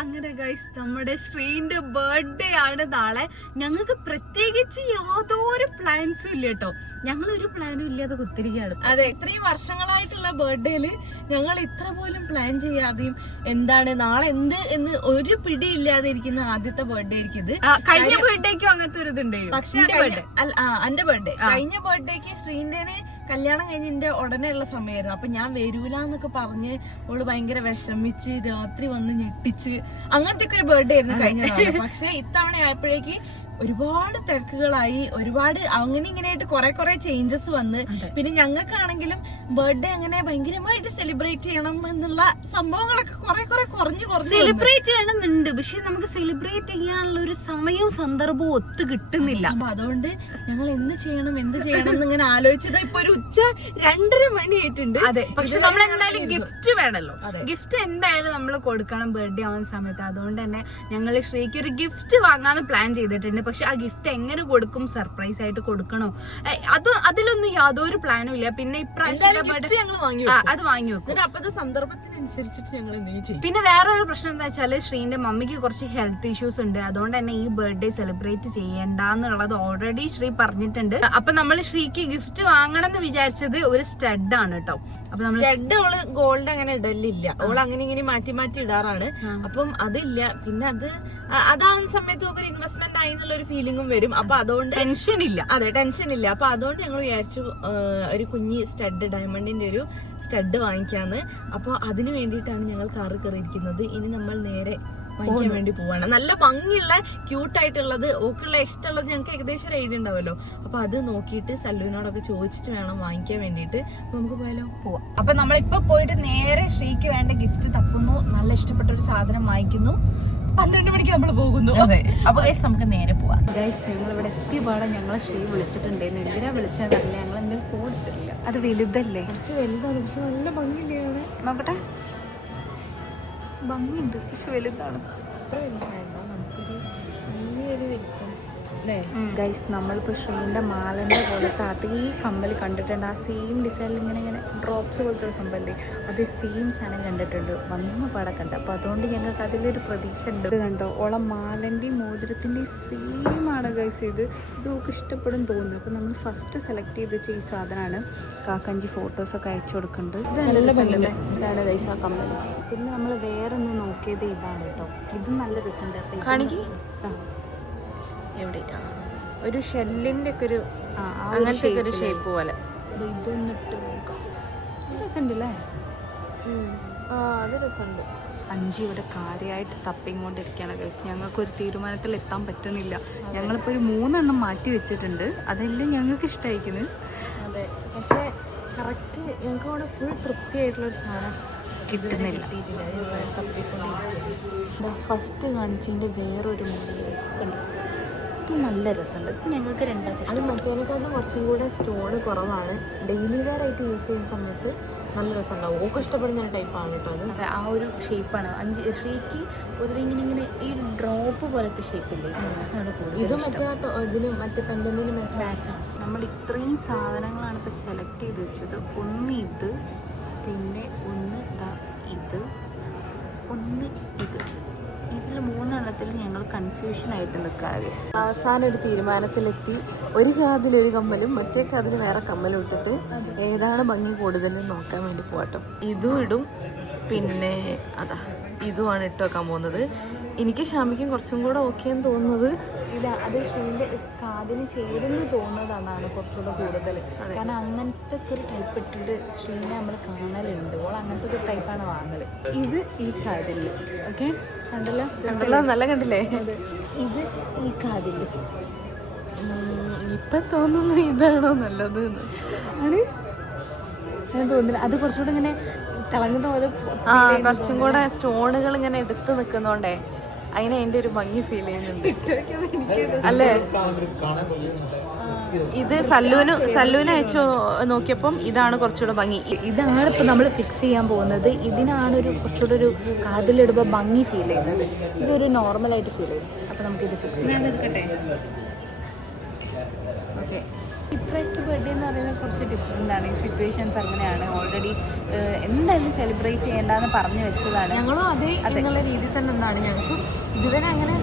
അങ്ങനെ ഗൈസ് നമ്മുടെ ശ്രീന്റെ ബർത്ത്ഡേ ആണ് നാളെ. ഞങ്ങൾക്ക് പ്രത്യേകിച്ച് യാതൊരു പ്ലാൻസും ഇല്ല കേട്ടോ. ഞങ്ങൾ ഒരു പ്ലാനും ഇല്ലാതെ കുത്തിരിക്കുകയാണ്. അതെ, ഇത്രയും വർഷങ്ങളായിട്ടുള്ള ബർത്ത്ഡേയില് ഞങ്ങൾ ഇത്ര പോലും പ്ലാൻ ചെയ്യാതെയും എന്താണ് നാളെ എന്ത് എന്ന് ഒരു പിടി ഇല്ലാതെ ഇരിക്കുന്ന ആദ്യത്തെ ബർത്ത്ഡേ ആയിരിക്കും ഇത്. കഴിഞ്ഞ ബർത്ത്ഡേക്കും അങ്ങനത്തെ ഒരു ഇതുണ്ടായിരുന്നു. പക്ഷെ എന്റെ ബർത്ത്ഡേ കഴിഞ്ഞ ബർത്ത്ഡേക്ക് ശ്രീന്റെ കല്യാണം കഴിഞ്ഞതിന്റെ ഉടനെ ഉള്ള സമയമായിരുന്നു. അപ്പൊ ഞാൻ വരൂലെന്നൊക്കെ പറഞ്ഞ് ഓള് ഭയങ്കര വിഷമിച്ച് രാത്രി വന്ന് ഞെട്ടിച്ച് അങ്ങനത്തെ ഒക്കെ ഒരു ബർത്ത്ഡേ ആയിരുന്നു കഴിഞ്ഞ നാളെ. പക്ഷെ ഇത്തവണ ആയപ്പോഴേക്ക് ഒരുപാട് തിരക്കുകളായി, ഒരുപാട് അങ്ങനെ ഇങ്ങനെയായിട്ട് കുറെ ചേഞ്ചസ് വന്ന്. പിന്നെ ഞങ്ങൾക്കാണെങ്കിലും ബർത്ത്ഡേ അങ്ങനെ ഭയങ്കരമായിട്ട് സെലിബ്രേറ്റ് ചെയ്യണം എന്നുള്ള സംഭവങ്ങളൊക്കെ കുറെ കുറഞ്ഞു സെലിബ്രേറ്റ് ചെയ്യണമെന്നുണ്ട്. പക്ഷെ നമുക്ക് സെലിബ്രേറ്റ് ചെയ്യാനുള്ള ഒരു സമയവും സന്ദർഭവും ഒത്തു കിട്ടുന്നില്ല. അപ്പൊ അതുകൊണ്ട് ഞങ്ങൾ എന്ത് ചെയ്യണം എന്നിങ്ങനെ ആലോചിച്ചത് ഇപ്പൊ ഒരു ഉച്ച 2:30 മണിയായിട്ടുണ്ട്. അതെ, പക്ഷെ നമ്മൾ എന്തായാലും ഗിഫ്റ്റ് വേണമല്ലോ. ഗിഫ്റ്റ് എന്തായാലും നമ്മൾ കൊടുക്കണം ബർത്ത്ഡേ ആവുന്ന സമയത്ത്. അതുകൊണ്ട് തന്നെ ഞങ്ങൾ ശ്രീക്ക് ഒരു ഗിഫ്റ്റ് വാങ്ങാന്ന് പ്ലാൻ ചെയ്തിട്ടുണ്ട്. പക്ഷെ ആ ഗിഫ്റ്റ് എങ്ങനെ കൊടുക്കും, സർപ്രൈസ് ആയിട്ട് കൊടുക്കണോ, അതിലൊന്നും യാതൊരു പ്ലാനും ഇല്ല. പിന്നെ ഇപ്രാവശ്യം അത് വാങ്ങി വെക്കും. അപ്പത്തെ സന്ദർഭത്തിനനുസരിച്ചിട്ട് ഞങ്ങൾ എന്തെങ്കിലും ചെയ്യും. പിന്നെ വേറെ ഒരു പ്രശ്നം എന്താ വെച്ചാല് ശ്രീന്റെ മമ്മിക്ക് കുറച്ച് ഹെൽത്ത് ഇഷ്യൂസ് ഉണ്ട്. അതുകൊണ്ട് തന്നെ ഈ ബർത്ത്ഡേ സെലിബ്രേറ്റ് ചെയ്യണ്ടെന്നുള്ളത് ഓൾറെഡി ശ്രീ പറഞ്ഞിട്ടുണ്ട്. അപ്പൊ നമ്മൾ ശ്രീക്ക് ഗിഫ്റ്റ് വാങ്ങണം എന്ന് വിചാരിച്ചത് ഒരു സ്റ്റഡ് ആണ് കേട്ടോ. അപ്പൊ നമ്മൾ സ്റ്റഡ് ഓള് ഗോൾഡ് അങ്ങനെ ഇടലില്ല. ഓള് അങ്ങനെ ഇങ്ങനെ മാറ്റി ഇടാറാണ്. അപ്പം അതില്ല. പിന്നെ അതാകുന്ന സമയത്ത് നമുക്ക് ഒരു ഇൻവെസ്റ്റ്മെന്റ് ആയി എന്നുള്ള ഒരു ഫീലിംഗും വരും. അപ്പൊ അതുകൊണ്ട് ടെൻഷൻ ഇല്ല. അപ്പൊ അതുകൊണ്ട് ഞങ്ങൾ വിചാരിച്ചു ഒരു കുഞ്ഞി സ്റ്റഡ്, ഡയമണ്ടിന്റെ ഒരു സ്റ്റഡ് വാങ്ങിക്കാന്ന്. അപ്പൊ അതിന് വേണ്ടിയിട്ടാണ് ഞങ്ങൾ കാറ് കയറിയിരിക്കുന്നത്. ഇനി നമ്മൾ നേരെ വാങ്ങിക്കാൻ വേണ്ടി പോവാണ്. നല്ല ഭംഗിയുള്ള ക്യൂട്ടായിട്ടുള്ളത്, ഓക്കുള്ള ഇഷ്ടമുള്ളത് ഞങ്ങൾക്ക് ഏകദേശം ഒരു ഐഡിയ ഉണ്ടാവുമല്ലോ. അപ്പൊ അത് നോക്കിയിട്ട് സല്ലുവിനോടൊക്കെ ചോദിച്ചിട്ട് വേണം വാങ്ങിക്കാൻ വേണ്ടിയിട്ട്. അപ്പൊ നമുക്ക് പോയാലോ? പോവാം. അപ്പൊ നമ്മളിപ്പോ പോയിട്ട് നേരെ ശ്രീക്ക് വേണ്ട ഗിഫ്റ്റ് തപ്പുന്നു. നല്ല ഇഷ്ടപ്പെട്ട ഒരു സാധനം വാങ്ങിക്കുന്നു. 12 മണിക്ക് നമ്മൾ പോകുന്നു. അതെ, അപ്പൊ നമുക്ക് നേരെ പോവാം. ഗൈസ്, ഞങ്ങൾ ഇവിടെ എത്തിയപാടെ ഞങ്ങളെ ശ്രീ വിളിച്ചിട്ടുണ്ടായിരുന്നു. എന്തിനാ വിളിച്ചതല്ല, ഞങ്ങൾ എന്തെങ്കിലും ഫോൺ എടുത്തിട്ടില്ല. അത് വലുതല്ലേ? കുറച്ച് വലുതാണ്, പക്ഷെ നല്ല ഭംഗിയില്ലേ? നോക്കട്ടെ, ഭംഗിയുണ്ട്, പക്ഷെ വലുതാണ്. നമുക്കൊരു വലിയൊരു വലിപ്പം അല്ലേ ഗൈസ്. നമ്മളിപ്പോൾ ശ്രീൻ്റെ മാലൻ്റെ പോലത്തെ അതേ കമ്മൽ കണ്ടിട്ടുണ്ട്. ആ സെയിം ഡിസൈനിൽ ഇങ്ങനെ ഡ്രോപ്സ് പോലത്തെ ഒരു സംഭവമല്ലേ, അത് സെയിം സാധനം കണ്ടിട്ടുണ്ട്, വന്ന പാടെ കണ്ട്. അപ്പോൾ അതുകൊണ്ട് ഞങ്ങൾക്ക് അതിലൊരു പ്രതീക്ഷ ഉണ്ട്. ഇത് കണ്ടോ, ഓളം മാലൻ്റെയും മോതിരത്തിൻ്റെയും സെയിം ആണ് ഗൈസ്. ഇത് ഒക്കെ ഇഷ്ടപ്പെടും തോന്നുന്നു. അപ്പോൾ നമ്മൾ ഫസ്റ്റ് സെലക്ട് ചെയ്ത് വെച്ച ഈ സാധനമാണ്. കാക്കഞ്ചി ഫോട്ടോസൊക്കെ അയച്ചു കൊടുക്കുന്നുണ്ട്. ഇതാണ് ഗൈസ് ആ കമ്മൽ. പിന്നെ നമ്മൾ വേറെ ഒന്ന് നോക്കിയത് ഇതാണ് കേട്ടോ. ഇത് നല്ല രസമുണ്ട്. കാണിക്ക്. എവിടെ ഒരു ഷെല്ലിന്റെ ഒക്കെ ഒരു അങ്ങനത്തെ ഒരു ഷേപ്പ് പോലെ. ഇതൊന്നിട്ട് നോക്കാം. രസമുണ്ടല്ലേ? അത് രസമുണ്ട്. അഞ്ചി ഇവിടെ കാര്യമായിട്ട് തപ്പിക്കൊണ്ടിരിക്കുകയാണ് ഗൈസ്. ഞങ്ങൾക്കൊരു തീരുമാനത്തിൽ എത്താൻ പറ്റുന്നില്ല. ഞങ്ങളിപ്പോൾ ഒരു 3 എണ്ണം മാറ്റി വെച്ചിട്ടുണ്ട്. അതെല്ലാം ഞങ്ങൾക്ക് ഇഷ്ടമായിരിക്കുന്നു. അതെ, പക്ഷേ കറക്റ്റ് ഞങ്ങൾക്ക് അവിടെ ഫുൾ തൃപ്തിയായിട്ടുള്ളൊരു സാധനം കിട്ടുന്നില്ല. ഫസ്റ്റ് കാണിച്ചതിൻ്റെ വേറൊരു മോഡൽ കണ്ടു. ഇത് നല്ല രസമുണ്ട്. ഇത് ഞങ്ങൾക്ക് രണ്ടാമത്തെ. അത് മറ്റേതിനെക്കാളും കുറച്ചും കൂടെ സ്റ്റോണ് കുറവാണ്. ഡെയിലി വെയർ ആയിട്ട് യൂസ് ചെയ്യുന്ന സമയത്ത് നല്ല രസമുണ്ടാവും. ഓക്കെ ഇഷ്ടപ്പെടുന്ന ഒരു ടൈപ്പാണ് കേട്ടോ അത്. അതെ, ആ ഒരു ഷേപ്പാണ്. ശ്രീക്ക് പൊതുവെ ഇങ്ങനെ ഈ ഡ്രോപ്പ് പോലത്തെ ഷേപ്പില്ലേ, അതാണ് കൂടുതൽ. ഇത് മറ്റേ പെൻഡന്റിന് മാച്ച്. നമ്മൾ ഇത്രയും സാധനങ്ങളാണ് ഇപ്പോൾ സെലക്ട് ചെയ്ത് വെച്ചത്. ഒന്ന് ഇത്, പിന്നെ ഒന്ന് ഇത്, ഒന്ന് ഇത്. ഇതിൽ 3 എണ്ണത്തിൽ ഞങ്ങൾ കൺഫ്യൂഷനായിട്ട് നിൽക്കുകയാണ്. അവസാനം ഒരു തീരുമാനത്തിലെത്തി. ഒരു കാതിലൊരു കമ്മലും മറ്റേ കാതിൽ വേറെ കമ്മലും ഇട്ടിട്ട് ഏതാണ് ഭംഗി കൂടുതലും നോക്കാൻ വേണ്ടി പോകട്ടോ. ഇതും ഇടും, പിന്നെ ഇതുമാണ് ഇട്ട് വെക്കാൻ പോകുന്നത്. എനിക്ക് ഷാമിക്കും കുറച്ചും കൂടെ ഓക്കെ എന്ന് തോന്നുന്നത് അത് ശ്രീൻ്റെ കാതിന് ചേരുന്നു തോന്നുന്നതാണ് കുറച്ചുകൂടെ കൂടുതൽ. കാരണം അങ്ങനത്തെ ഒരു ടൈപ്പ് ഇട്ടിട്ട് ശ്രീനെ നമ്മൾ കാണലുണ്ട്. ഓൾ അങ്ങനത്തെ ഒരു ടൈപ്പാണ് വാങ്ങൽ. ഇത് ഈ കാതിൽ ഓക്കെ കണ്ടല്ലോ, നല്ല കണ്ടില്ലേ? ഇത് ഈ കാതിൽ. ഇപ്പം തോന്നുന്നു ഇതാണോ നല്ലത് ആണ് ഞാൻ തോന്നുന്നില്ല. അത് കുറച്ചുകൂടെ ഇങ്ങനെ തിളങ്ങുന്ന പോലെ, കുറച്ചും കൂടെ സ്റ്റോണുകൾ ഇങ്ങനെ എടുത്ത് നിൽക്കുന്നോണ്ടേ അതിന് അതിൻ്റെ ഒരു ഭംഗി ഫീൽ ചെയ്യുന്നുണ്ട് അല്ലേ? ഇത് സല്ലൂന് അയച്ചു നോക്കിയപ്പം ഇതാണ് കുറച്ചുകൂടെ ഭംഗി. ഇതാണ് ഇപ്പം നമ്മൾ ഫിക്സ് ചെയ്യാൻ പോകുന്നത്. ഇതിനാണ് ഒരു കുറച്ചുകൂടെ ഒരു കാതിലിടുമ്പോൾ ഭംഗി ഫീൽ ചെയ്യുന്നത്. ഇതൊരു നോർമലായിട്ട് ഫീൽ ചെയ്യും. അപ്പം നമുക്കിത് ഫിക്സ് ചെയ്യാൻ. ഓക്കെ, ഇപ്രാവശ്യത്തെ ബർത്ത്ഡേ എന്ന് പറയുന്നത് കുറച്ച് ഡിഫറെൻ്റ് ആണ്. സിറ്റുവേഷൻസ് അങ്ങനെയാണ്. ഓൾറെഡി എന്തായാലും സെലിബ്രേറ്റ് ചെയ്യേണ്ടെന്ന് പറഞ്ഞു വെച്ചതാണ്. ഞങ്ങളും അതേ എന്നുള്ള രീതിയിൽ തന്നെ നിന്നാണ്. ഞങ്ങൾക്ക് ഇതുവരെ അങ്ങനെ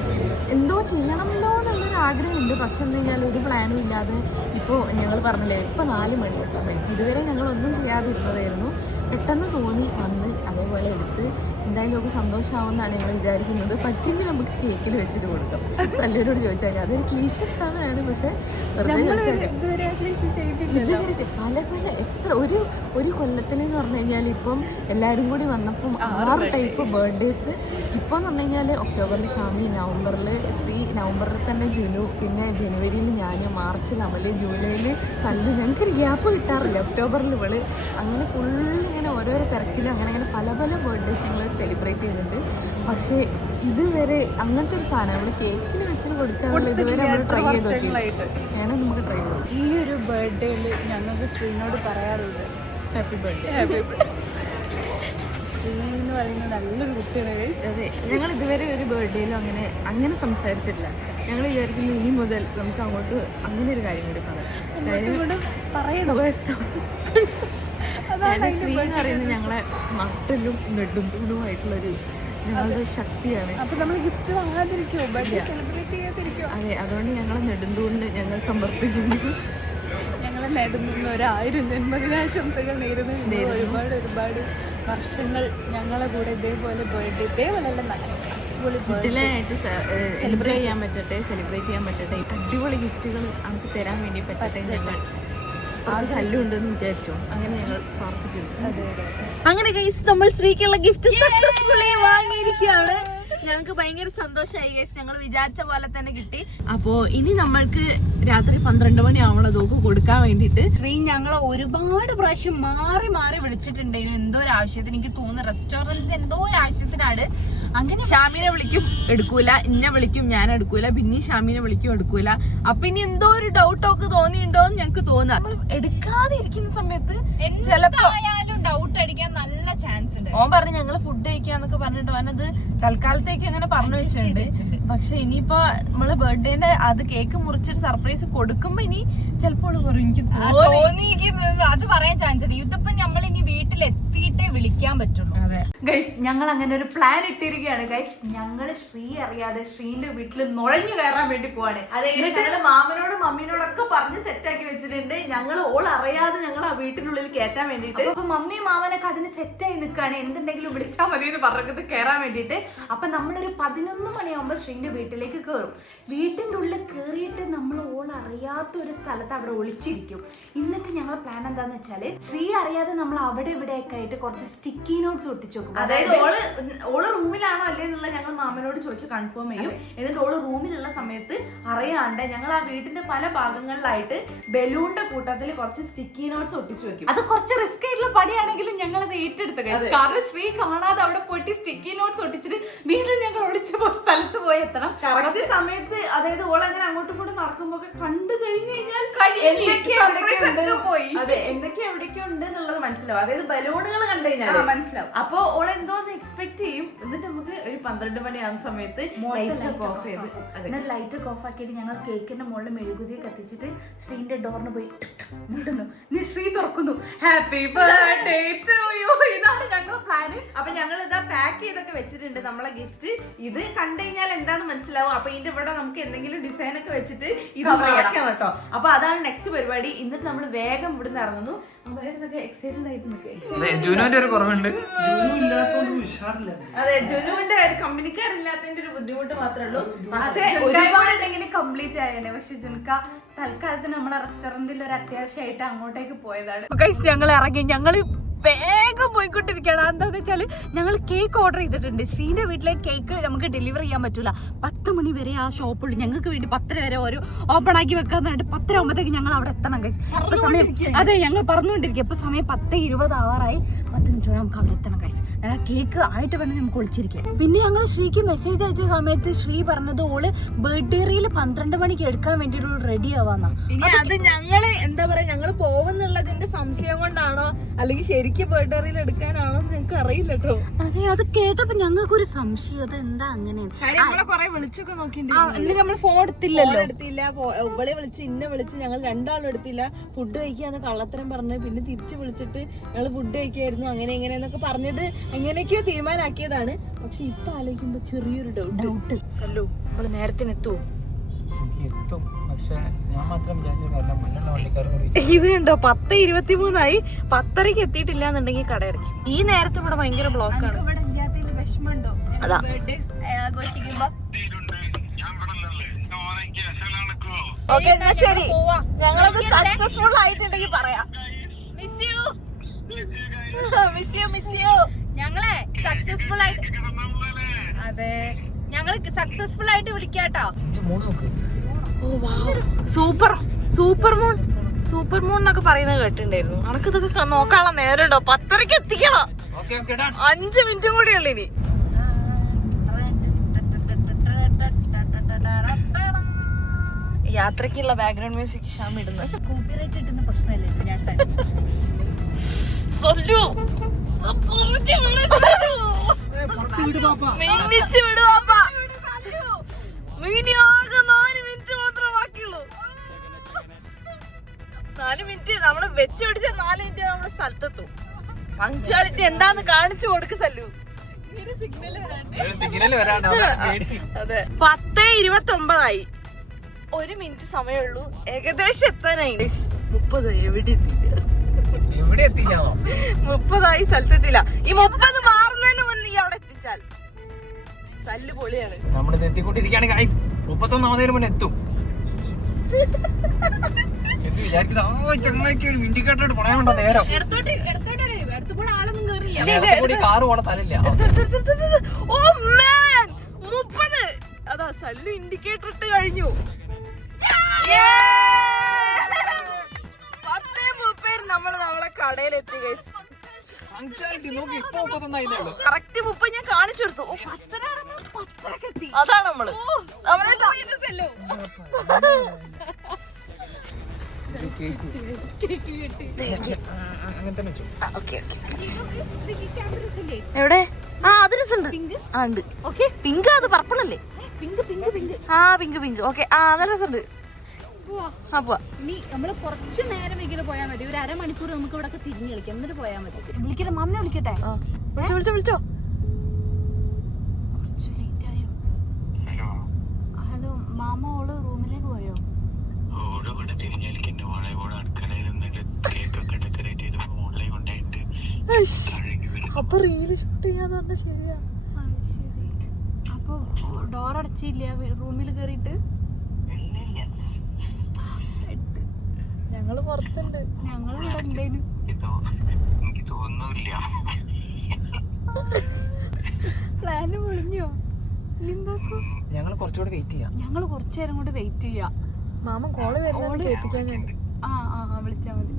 എന്തോ ചെയ്യണമല്ലോ എന്നുള്ളൊരു ആഗ്രഹമുണ്ട്. പക്ഷെ എന്താ കഴിഞ്ഞാൽ ഒരു പ്ലാനും ഇല്ലാതെ ഇപ്പോൾ ഞങ്ങൾ പറഞ്ഞില്ലേ ഇപ്പോൾ 4 മണി സമയം ഇതുവരെ ഞങ്ങളൊന്നും ചെയ്യാതിരുന്നതായിരുന്നു. പെട്ടെന്ന് തോന്നി വന്ന് അതേപോലെ എടുത്ത് എന്തായാലും ഒക്കെ സന്തോഷമാവുമെന്നാണ് ഞങ്ങൾ വിചാരിക്കുന്നത്. പറ്റുമെങ്കിൽ നമുക്ക് കേക്കിൽ വെച്ചിട്ട് കൊടുക്കാം. എല്ലാവരോട് ചോദിച്ചാൽ അതൊരു ക്ലീഷ്യസ് ആണ്. പക്ഷെ ഇതുവരെ പല പല എത്ര ഒരു കൊല്ലത്തിലെന്ന് പറഞ്ഞു കഴിഞ്ഞാൽ ഇപ്പം എല്ലാവരും കൂടി വന്നപ്പം 6 ടൈപ്പ് ബർത്ത്ഡേസ്. ഇപ്പോൾ എന്ന് പറഞ്ഞു കഴിഞ്ഞാൽ ഒക്ടോബറിൽ ഷാമി, നവംബറിൽ ശ്രീ, നവംബറിൽ തന്നെ ജുനു, പിന്നെ ജനുവരിയിൽ ഞാൻ, മാർച്ചിൽ അമല്, ജൂലൈയിൽ സല്ലു. ഞങ്ങൾക്കൊരു ഗ്യാപ്പ് കിട്ടാറില്ല. ഒക്ടോബറിൽ ഇവള്, അങ്ങനെ ഇങ്ങനെ ഓരോരോ തിരക്കിലും അങ്ങനെ പല പല ബർത്ത്ഡേസ് ഞങ്ങൾ സെലിബ്രേറ്റ് ചെയ്യുന്നുണ്ട്. പക്ഷേ ഇതുവരെ അങ്ങനത്തെ ഒരു സാധനം നമ്മൾ കേക്കിൽ വെച്ചിട്ട് കൊടുക്കാനുള്ള ഇതുവരെ നമ്മൾ ട്രൈ ചെയ്ത് നോക്കിയിട്ട് വേണം നമുക്ക് ട്രൈ ചെയ്യാം. ഈ ഒരു ബർത്ത്ഡേയിൽ ഞങ്ങൾക്ക് ശ്രീനോട് പറയാറുണ്ട് happy birthday. Happy birthday. Shri എന്ന് പറയുന്നത് നല്ലൊരു കുട്ടിയാണ്. അതെ, ഞങ്ങൾ ഇതുവരെ ഒരു ബർത്ത്ഡേയിലും അങ്ങനെ സംസാരിച്ചിട്ടില്ല. ഞങ്ങൾ വിചാരിക്കുന്നു ഇനി മുതൽ നമുക്ക് അങ്ങോട്ട് അങ്ങനെ ഒരു കാര്യം കൂടി പറയണം. ശ്രീ എന്ന് പറയുന്നത് ഞങ്ങളെ നട്ടിലും നെടുന്തൂണുമായിട്ടുള്ളൊരു ഞങ്ങളുടെ ശക്തിയാണ്. അപ്പൊ നമ്മൾ ഗിഫ്റ്റ് വാങ്ങാതിരിക്കുമോ? ബർത്ത്ഡേ സെലിബ്രേറ്റ് ചെയ്യാതിരിക്കുമോ? അതെ, അതുകൊണ്ട് ഞങ്ങളെ നെടുന്തൂണിന് ഞങ്ങൾ സമർപ്പിക്കുന്നു. ഞങ്ങളെ നേടുന്ന 1000 ജന്മദിനാശംസകൾ നേരുന്നു. ഒരുപാട് വർഷങ്ങൾ ഞങ്ങളെ കൂടെ ഇതേപോലെ ബർത്ത്ഡേ ഇതേപോലെയല്ല നല്ല അടിപൊളി ബർത്ത്ഡേയായിട്ട് എൻജോയ് ചെയ്യാൻ പറ്റട്ടെ, സെലിബ്രേറ്റ് ചെയ്യാൻ പറ്റട്ടെ, അടിപൊളി ഗിഫ്റ്റുകൾ നമുക്ക് തരാൻ വേണ്ടി പറ്റട്ടെ. ഞങ്ങൾ ശല്യമുണ്ടെന്ന് വിചാരിച്ചു, അങ്ങനെ ഞങ്ങൾ പ്രാർത്ഥിക്കുന്നു. അങ്ങനെ ഗൈസ് നമ്മൾ ശ്രീക്കുള്ള ഗിഫ്റ്റ് സക്സസ്ഫുള്ളി വാങ്ങിയിരിക്കുകയാണ്. ഞങ്ങൾക്ക് ഭയങ്കര സന്തോഷമായി ഗൈസ്. ഞങ്ങൾ വിചാരിച്ച പോലെ തന്നെ കിട്ടി. അപ്പോ ഇനി നമ്മൾക്ക് രാത്രി 12 മണി ആവണം നോക്ക് കൊടുക്കാൻ വേണ്ടിട്ട്. ശ്രീ ഞങ്ങളെ ഒരുപാട് പ്രാവശ്യം മാറി വിളിച്ചിട്ടുണ്ടായിരുന്നു. എന്തോ ഒരു ആവശ്യത്തിന്, എനിക്ക് തോന്നുന്നു റെസ്റ്റോറന്റിൽ എന്തോ ഒരു ആവശ്യത്തിനാണ്. അങ്ങനെ ഷാമിനെ വിളിക്കും എടുക്കൂല, ഇന്നെ വിളിക്കും ഞാൻ എടുക്കൂല, പിന്നെ ഷാമിനെ വിളിക്കും എടുക്കൂല. അപ്പൊ ഇനി എന്തോ ഒരു ഡൗട്ടൊക്കെ തോന്നിയിട്ടുണ്ടോന്ന് ഞങ്ങൾക്ക് തോന്നാം. നമ്മൾ എടുക്കാതെ ഇരിക്കുന്ന സമയത്ത് ചിലപ്പോ ഡൗട്ട് അടിക്കാൻ നല്ല ചാൻസ് ഉണ്ട്. ഓൻ പറഞ്ഞു ഞങ്ങള് ഫുഡ് കഴിക്കാന്നൊക്കെ പറഞ്ഞിട്ട് അവനത് തൽക്കാലത്തേക്ക് അങ്ങനെ പറഞ്ഞു വെച്ചിട്ടുണ്ട്. പക്ഷെ ഇനിയിപ്പോ നമ്മള് ബർത്ത്ഡേന്റെ അത് കേക്ക് മുറിച്ചൊരു സർപ്രൈസ് കൊടുക്കുമ്പോ ഇനി ചിലപ്പോൾ എനിക്ക് അത് പറയാൻ ചാൻസ് ഉണ്ട്. ഇതിപ്പോ നമ്മൾ ഇനി വീട്ടിലെത്തിയിട്ടേ വിളിക്കാൻ പറ്റുള്ളൂ. അതെ ഗൈസ്, ഞങ്ങൾ അങ്ങനെ ഒരു പ്ലാൻ ഇട്ടിരിക്കുകയാണ് ഗൈസ്. ഞങ്ങള് ശ്രീ അറിയാതെ ശ്രീന്റെ വീട്ടിൽ നുഴഞ്ഞു കയറാൻ വേണ്ടി പോവാണ്. എന്നിട്ട് മാമനോടും മമ്മീനോടൊക്കെ പറഞ്ഞ് സെറ്റാക്കി വെച്ചിട്ടുണ്ട്. ഞങ്ങൾ ഓൾ അറിയാതെ ഞങ്ങൾ ആ വീട്ടിനുള്ളിൽ കയറ്റാൻ വേണ്ടിട്ട്. അപ്പൊ മമ്മിയും മാമനൊക്കെ അതിന് സെറ്റായി നിൽക്കുകയാണ്. എന്തുണ്ടെങ്കിലും വിളിച്ചാൽ മതി എന്ന് പറഞ്ഞത് കയറാൻ വേണ്ടിയിട്ട്. അപ്പൊ നമ്മളൊരു 11 മണിയാകുമ്പോൾ ശ്രീന്റെ വീട്ടിലേക്ക് കയറും. വീട്ടിന്റെ ഉള്ളിൽ കയറിയിട്ട് നമ്മൾ ഓൾ അറിയാത്ത ഒരു സ്ഥലത്ത് അവിടെ ഒളിച്ചിരിക്കും. എന്നിട്ട് ഞങ്ങൾ പ്ലാൻ എന്താന്ന് വെച്ചാല് ശ്രീ അറിയാതെ നമ്മൾ അവിടെ ഇവിടെയൊക്കെ ആയിട്ട് കുറച്ച് സ്റ്റിക്കി നോട്ട്സ് ഒട്ടിച്ചു വെക്കും. അതായത് ഓള് റൂമിലാണോ അല്ലേ എന്നുള്ള ഞങ്ങൾ മാമനോട് ചോദിച്ച് കൺഫേം ചെയ്യും. എന്നിട്ട് ഓള് റൂമിലുള്ള സമയത്ത് അറിയാണ്ട് ഞങ്ങൾ ആ വീട്ടിന്റെ പല ഭാഗങ്ങളിലായിട്ട് ബലൂണിന്റെ കൂട്ടത്തിൽ കുറച്ച് സ്റ്റിക്കി നോട്ട്സ് ഒട്ടിച്ചു വെക്കും. അത് കുറച്ച് റിസ്ക് ആയിട്ടുള്ള പണിയാണെങ്കിലും ഞങ്ങൾ അത് ഏറ്റെടുത്ത. കാരണം ശ്രീ കാണാതെ അവിടെ പോയിട്ട് സ്റ്റിക്കി നോട്ട്സ് ഒട്ടിച്ചിട്ട് വീണ്ടും ഞങ്ങൾ ഒളിച്ച സ്ഥലത്ത് പോയി എത്തണം കറക്റ്റ് സമയത്ത്. അതായത് ഓൾ അങ്ങനെ അങ്ങോട്ടും ഇങ്ങോട്ടും നടക്കുമ്പോ കണ്ടു കഴിഞ്ഞു കഴിഞ്ഞാൽ എന്തൊക്കെ എവിടേക്കോ ഉണ്ട് എന്നുള്ളത് മനസ്സിലാവും. അതായത് ബലൂണുകൾ കണ്ടു കഴിഞ്ഞാൽ മനസ്സിലാവും. അപ്പൊ ഓൾ എന്തോന്ന് എക്സ്പെക്ട് ചെയ്യും. എന്നിട്ട് നമുക്ക് ഒരു 12 മണിയാകുന്ന സമയത്ത് ലൈറ്റ് ഒക്കെ ഓഫ് ചെയ്ത് എന്നിട്ട് ലൈറ്റ് ഒക്കെ ഓഫ് ആക്കിയിട്ട് ഞങ്ങൾ കേക്കിന്റെ മുകളിൽ മെഴുകുതിരി കത്തിച്ചിട്ട് ശ്രീന്റെ ഡോറിന് പോയി മുട്ടുന്നു. നീ ശ്രീ തുറക്കുന്നു. Happy birthday to you. ഇതാണ് ഞങ്ങളുടെ പ്ലാന്. അപ്പൊ ഞങ്ങൾ ഇതാ പാക്ക് ചെയ്തൊക്കെ വെച്ചിട്ടുണ്ട് നമ്മളെ ഗിഫ്റ്റ്. ഇത് കണ്ടു കഴിഞ്ഞാൽ എന്താന്ന് മനസ്സിലാവും. അപ്പൊ ഇതിന്റെ ഇവിടെ നമുക്ക് എന്തെങ്കിലും ഡിസൈൻ ഒക്കെ വെച്ചിട്ട് ഇത് പറയാം കേട്ടോ. അപ്പൊ അതാണ് നെക്സ്റ്റ് പരിപാടി. എന്നിട്ട് നമ്മൾ വേഗം ഇവിടുന്ന് ഇറങ്ങുന്നു. എക്സൈറ്റഡ് ആയിട്ട് ജുനുവിന്റെ ഒരു കുറവുണ്ട്. അതെ, ജുനുവിന്റെ കമ്പനിക്കാരില്ലാത്തതിന്റെ ഒരു ബുദ്ധിമുട്ട് മാത്രമേ ഉള്ളൂ. ഒരുപാട് കംപ്ലീറ്റ് ആയേനെ. പക്ഷെ ജുൻക തൽക്കാലത്ത് നമ്മുടെ റെസ്റ്റോറന്റിൽ ഒരു അത്യാവശ്യമായിട്ട് അങ്ങോട്ടേക്ക് പോയതാണ്. ഞങ്ങൾ ഇറങ്ങി. ഞങ്ങൾ വേഗം പോയിക്കൊണ്ടിരിക്കുകയാണ്. എന്താണെന്ന് വെച്ചാൽ ഞങ്ങൾ കേക്ക് ഓർഡർ ചെയ്തിട്ടുണ്ട്. ശ്രീന്റെ വീട്ടിലെ കേക്ക് നമുക്ക് ഡെലിവറി ചെയ്യാൻ പറ്റൂല. 10 മണി വരെ ആ ഷോപ്പുള്ളൂ. ഞങ്ങൾക്ക് വേണ്ടി 10 വരെ ഒരു ഓപ്പൺ ആക്കി വെക്കാന്ന് പറഞ്ഞിട്ട് 10 ആകുമ്പോഴത്തേക്ക് ഞങ്ങൾ അവിടെ എത്തണം ഗൈസ്. അപ്പൊ സമയം അതെ ഞങ്ങൾ പറഞ്ഞുകൊണ്ടിരിക്കും. ഇപ്പൊ സമയം 10:20 ആവാറായി. 10 മിനിറ്റ് നമുക്ക് അവിടെ എത്തണം ഗൈസ്. കേക്ക് ആയിട്ട് വേണം നമുക്ക് ഒളിച്ചിരിക്കാം. പിന്നെ ഞങ്ങൾ ശ്രീക്ക് മെസ്സേജ് അയച്ച സമയത്ത് ശ്രീ പറഞ്ഞത് ഓള് ബർത്ത്ഡേ റീൽ 12 മണിക്ക് എടുക്കാൻ വേണ്ടിയിട്ട് റെഡി ആവാന്നാ. അത് ഞങ്ങള് എന്താ പറയാ, ഞങ്ങള് പോവുന്നുള്ളതിന്റെ സംശയം കൊണ്ടാണോ അല്ലെങ്കിൽ ശരിക്കും എനിക്ക് ബർത്ത്ഡേയിൽ എടുക്കാനാണോ ഞങ്ങൾക്ക് അറിയില്ല കേട്ടോ. അതെ, അത് കേട്ടപ്പോ ഞങ്ങൾക്കൊരു സംശയം, അത് എന്താ അങ്ങനെ. കൊറേ വിളിച്ചൊക്കെ നോക്കിയിട്ടുണ്ട്. നമ്മൾ ഫോൺ എടുത്തില്ലല്ലോ. എടുത്തില്ല, ഇവളെ വിളിച്ച് ഇന്നെ വിളിച്ച് ഞങ്ങൾ രണ്ടാളും എടുത്തില്ല. ഫുഡ് കഴിക്കാന്ന് കള്ളത്തരം പറഞ്ഞ് പിന്നെ തിരിച്ചു വിളിച്ചിട്ട് ഞങ്ങൾ ഫുഡ് കഴിക്കായിരുന്നു അങ്ങനെ എങ്ങനെയെന്നൊക്കെ പറഞ്ഞിട്ട് എങ്ങനെയൊക്കെയോ തീരുമാനാക്കിയതാണ്. പക്ഷെ ഇപ്പൊ ആലോചിക്കുമ്പോ ചെറിയൊരു ഡൗട്ട്. സല്ലു നമ്മള് നേരത്തിന് എത്തുവോ? എത്തും, പക്ഷെ ഞാൻ മാത്രം വിചാരിച്ച കാരണം മുന്നുള്ള വണ്ടിക്കാരും കൂടി ഇത് കണ്ടോ 10:23 10:30 എത്തിയിട്ടില്ല എന്നുണ്ടെങ്കിൽ കട അടയ്ക്കും. ഈ നേരത്തെ ഇവിടെ ഭയങ്കര ബ്ലോക്കാണ്. അതാ ഓക്കെ, എന്നാ ശരി, ഞങ്ങളത് സക്സസ്ഫുൾ ആയിട്ടുണ്ടെങ്കിൽ പറയാം. Miss you. ഞങ്ങളെ സക്സസ്ഫുൾ ആയിട്ട്, അതെ ഞങ്ങള് സക്സസ്ഫുൾ ആയിട്ട് വിളിക്കാട്ടോ. സൂപ്പർ മൂൺ എന്നൊക്കെ പറയുന്നത് കേട്ടിട്ടുണ്ടായിരുന്നു. അനക്ക് ഇതൊക്കെ നോക്കാനുള്ള നേരമുണ്ടോ? 10:30 എത്തിക്കണം. 5 മിനിറ്റും കൂടി ഉള്ളു ഇനി. യാത്രക്കുള്ള ബാക്ക്ഗ്രൗണ്ട് മ്യൂസിക് ഷാം ഇടുന്നത് കോപ്പിറൈറ്റ് കിട്ടുന്ന പ്രശ്നമല്ലേ ഞാൻ മിന്നിച്ച് വിടുവാ. ഇനി ആകെ 4 മിനിറ്റ് മാത്രമേ ബാക്കിയുള്ളൂ. 4 മിനിറ്റ് നമ്മള് വെച്ച് പിടിച്ച 4 മിനിറ്റ് നമ്മള് സ്ഥലത്തെത്തും. പങ്ക്ച്വാലിറ്റി എന്താന്ന് കാണിച്ചു കൊടുക്ക് സല്ലു. അതെ, 10:29 1 മിനിറ്റ് സമയമുള്ളൂ. ഏകദേശം എത്താനായി. 30 എവിടെ എത്തില്ല. 30 സ്ഥലത്തെത്തില്ല. ഈ 30 മാറുന്നതിന് മുന്നേ നീ അവിടെ എത്തിച്ചാൽ സല്ല് പൊളിയാണ്. നമ്മളിത് എത്തിക്കൊണ്ടിരിക്കുകയാണ് ഗൈസ്. 31 മുന്നേ എത്തും എന്ന് വിചാരിക്കുന്നത്. ഇൻഡിക്കേറ്റർ പറയാനുണ്ടോ നേരം? കാറ് പോണ സ്ഥലമില്ല. ഓ മാൻ, 30. അതാ സല്ലു ഇൻഡിക്കേറ്റർ ഇട്ട് കഴിഞ്ഞു. 10:30 നമ്മള് നമ്മളെ കടയിലെത്തി ഗൈസ്. കറക്റ്റ് 30 ഞാൻ കാണിച്ചു കൊടുത്തു. അതാണ് നമ്മള് എവിടെ? ആ അത് രസമുണ്ട്. ആ ഉണ്ട്. Okay, pink. അത് പർപ്പിൾ അല്ലേ? ആ പിങ്ക്. ഓക്കെ, ആ നല്ല രസമുണ്ട്. ഇനി നമ്മള് കുറച്ച് നേരം വൈകിട്ട് പോയാൽ മതി. ഒരു അരമണിക്കൂർ നമുക്ക് ഇവിടെ തിരിഞ്ഞു കളിക്കാം, എന്നിട്ട് പോയാൽ മതി. വിളിക്കട്ടെ, മാമനെ വിളിക്കട്ടെ. വിളിച്ചോ. കുറച്ച് ലേറ്റ് ആയോ? ഹലോ മാമ, ഓള് റൂമിലേക്ക് പോയോ? അപ്പൊ റീല് ഷൂട്ട് ചെയ്യാന്ന് പറഞ്ഞ ശരിയാ. അപ്പൊ ഡോർ അടച്ചില്ല റൂമിൽ കേറിയിട്ട്? ഞങ്ങള് പുറത്തുണ്ട്. ഞങ്ങൾ ഇവിടെ ഉണ്ടേനു. പ്ലാന് പൊളിഞ്ഞോ? ഞങ്ങൾ കുറച്ചുകൂടെ വെയിറ്റ് ചെയ്യാം. ഞങ്ങൾ കുറച്ചു നേരം കൂടെ വെയിറ്റ് ചെയ്യാം. മാമൻ കോള് വരുന്നത് കേൾപ്പിക്കാൻ. ആ വിളിച്ചാ മതി.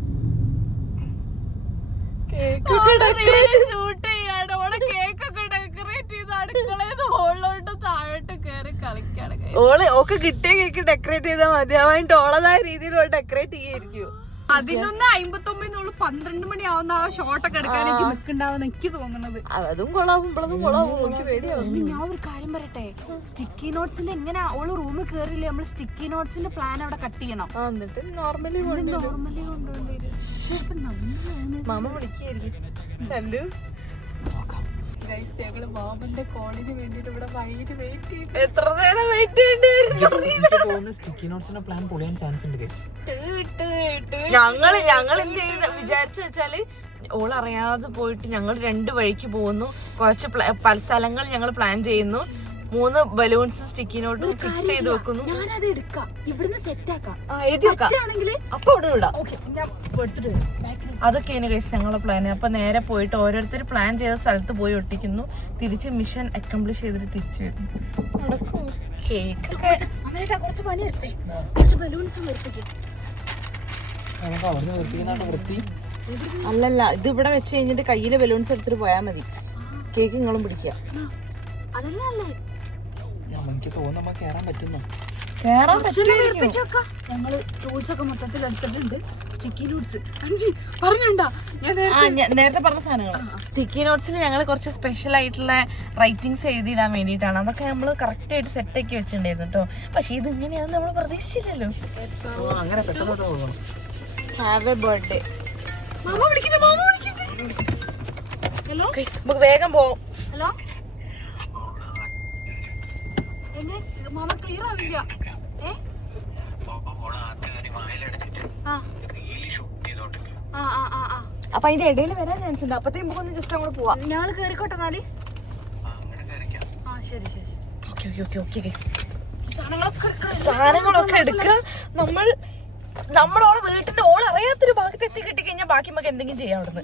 ഓക്ക് കിട്ടിയ കേക്ക് ഡെക്കറേറ്റ് ചെയ്താൽ മതി. അവൻ ഓളതായ രീതിയിൽ ഡെക്കറേറ്റ് ചെയ്യായിരിക്കും. 11:59 12 മണിയാവുന്ന ആ ഷോട്ടൊക്കെ എടുക്കാൻ എനിക്ക് നിൽക്കുന്നുണ്ടാവുന്ന എനിക്ക് തോന്നുന്നത്. അതും കൊളാവും എനിക്ക് പേടിയാവും. ഞാൻ ഒരു കാര്യം പറയട്ടെ, സ്റ്റിക്കി നോട്ട്സിൽ എങ്ങനെ ഓള് റൂമിൽ കേറില്ലേ, നമ്മള് സ്റ്റിക്കി നോട്ട്സിന്റെ പ്ലാൻ അവിടെ കട്ട് ചെയ്യണം. എന്നിട്ട് നോർമലി കൊണ്ടുപോയി മാമ വിളിക്കായിരിക്കും. സല്ലു ഞങ്ങള് മാമന്റെ കോളിന് വേണ്ടിട്ട് ഇവിടെ വൈകിട്ട് വെയിറ്റ് ചെയ്തു. എത്ര നേരം വെയിറ്റ് ചെയ്യേണ്ടി വരും? സ്റ്റിക്കി നോട്ട്സിന്റെ പ്ലാൻ പൊളിയാൻ ചാൻസ് ഉണ്ട് ഗൈസ്. ഞങ്ങൾ എന്ത് ചെയ്ത് വിചാരിച്ചു വെച്ചാല്, ഓളറിയാതെ പോയിട്ട് ഞങ്ങൾ 2 വഴിക്ക് പോകുന്നു. കുറച്ച് പല സ്ഥലങ്ങൾ ഞങ്ങൾ പ്ലാൻ ചെയ്യുന്നു. 3 ബലൂൺസും സ്റ്റിക്കി നോട്ടും ഫിക്സ് ചെയ്ത് വെക്കുന്നു. ഞാനത് എടുക്കാം, ഇവിടുന്ന് സെറ്റ് ആക്കാം. അപ്പൊ ഇവിടെ വിടാം. അതൊക്കെയാണ് ഗൈസ് ഞങ്ങളുടെ പ്ലാൻ. അപ്പൊ നേരെ പോയിട്ട് ഓരോരുത്തർ പ്ലാൻ ചെയ്ത സ്ഥലത്ത് പോയി ഒട്ടിക്കുന്നു. തിരിച്ച് മിഷൻ അക്കംപ്ലിഷ് ചെയ്തിട്ട് തിരിച്ചു വരുന്നു. നടക്കും. കേക്ക് കുറച്ച് പണി എടുത്തേ, കുറച്ച് ബലൂൺസും എടുത്തേക്കും. അല്ലല്ല, ഇത് ഇവിടെ വെച്ച് കഴിഞ്ഞിട്ട് കയ്യില് ബലൂൺസ് എടുത്തിട്ട് പോയാൽ മതി. കേക്ക് നിങ്ങളും പിടിക്കുക. അതല്ലേ എനിക്ക് തോന്നുന്നു കേറാൻ പറ്റുന്നു. കേറാൻ ഞങ്ങള് ടൂൾസ് ഒക്കെ മൊത്തത്തിൽ എടുത്തിട്ടുണ്ട്. ചിക്കി നൂഡ്സ് പറഞ്ഞുണ്ടാ ഞാൻ നേരത്തെ പറഞ്ഞ സാധനങ്ങൾ ചിക്കി നോട്ട്സിൽ ഞങ്ങൾ കുറച്ച് സ്പെഷ്യൽ ആയിട്ടുള്ള റൈറ്റിംഗ്സ് എഴുതിയിടാൻ വേണ്ടിയിട്ടാണ്. അതൊക്കെ നമ്മൾ കറക്റ്റ് ആയിട്ട് സെറ്റ് ആക്കി വെച്ചിട്ടുണ്ടായിരുന്നു കേട്ടോ. പക്ഷെ ഇത് ഇങ്ങനെയാന്ന് നമ്മൾ പ്രതീക്ഷിച്ചില്ലല്ലോ. അങ്ങനെ പെട്ടെന്ന് പോകണം. Have A birthday. മാമ വിളിക്കുന്നു. ഹലോ നമുക്ക് വേഗം പോവും. ഹലോ മാമ ക്ലിയർ ആവില്ല. അപ്പൊ അതിന്റെ ഇടയിൽ വരാൻ ചാൻസ് ഉണ്ട്. അപ്പത്തേക്കും നമുക്ക് ഒന്ന് ജസ്റ്റ് അങ്ങോട്ട് പോവാം. ഞങ്ങള് കേറിക്കോട്ടെ എന്നാല്. ശരി ശരി ശരി. ഓക്കെ ഗൈസ്, സാധനങ്ങളൊക്കെ എടുക്കുക. നമ്മളോളെ വീട്ടിന്റെ ഓൾ അറിയാത്തൊരു ഭാഗത്ത് എത്തി കിട്ടി കഴിഞ്ഞാൽ ബാക്കി നമുക്ക് എന്തെങ്കിലും ചെയ്യാം അവിടുന്ന്.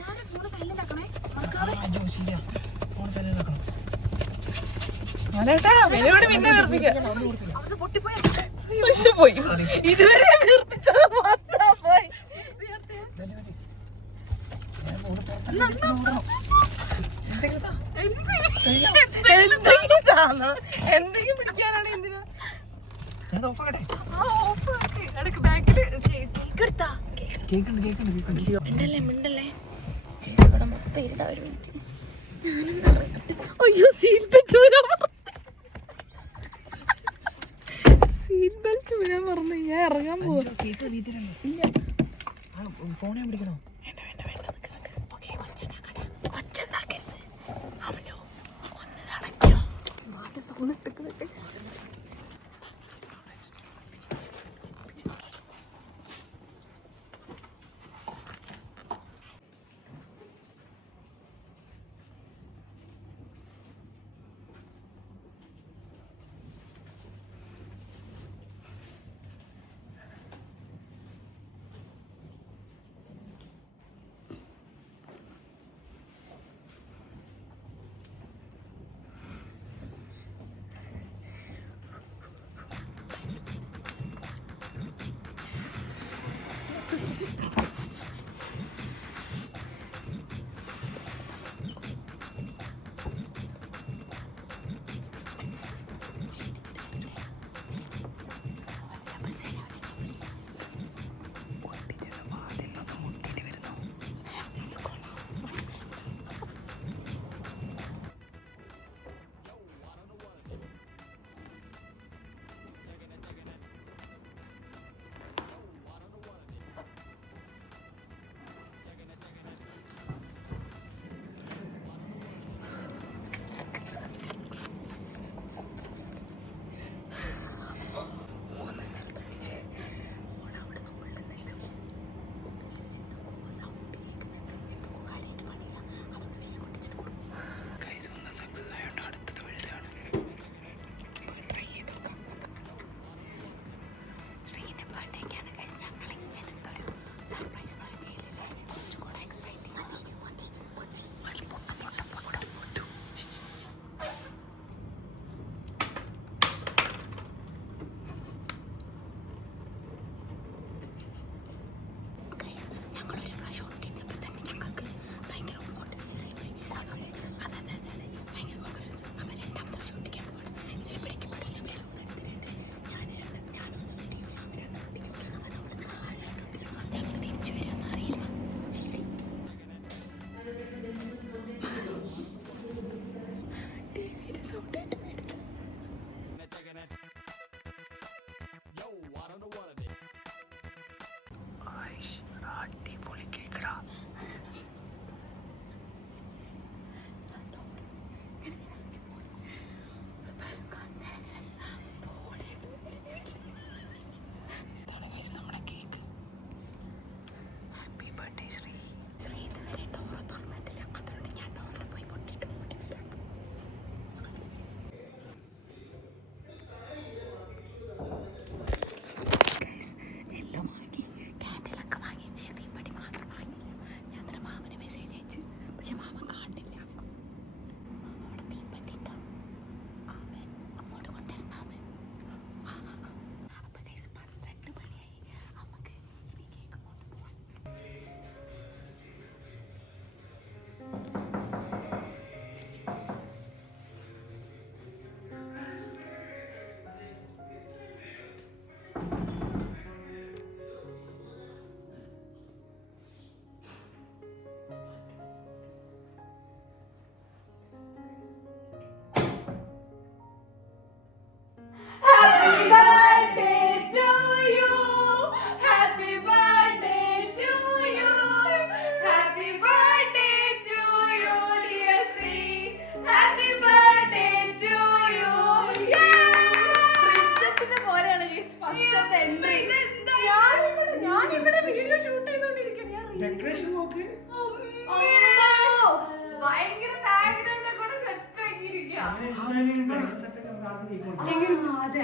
പോയി ഇതുവരെ വീർപ്പിച്ചത് മാത്രം പോയി. എന്തെങ്കിലും പിടിക്കാനാണ്. എന്തിനാ മിണ്ടല്ലേ. ഇവിടെ മൊത്തം ഇരുടാ. ഒരു മിനിറ്റ്, ഞാനെന്താ അയ്യോ സീറ്റ് ബെൽറ്റ് വരാൻ സീറ്റ് ബെൽറ്റ് വരാൻ പറഞ്ഞു. ഞാൻ ഇറങ്ങാൻ പോവാ. ഫോണേ പിടിക്കണോ?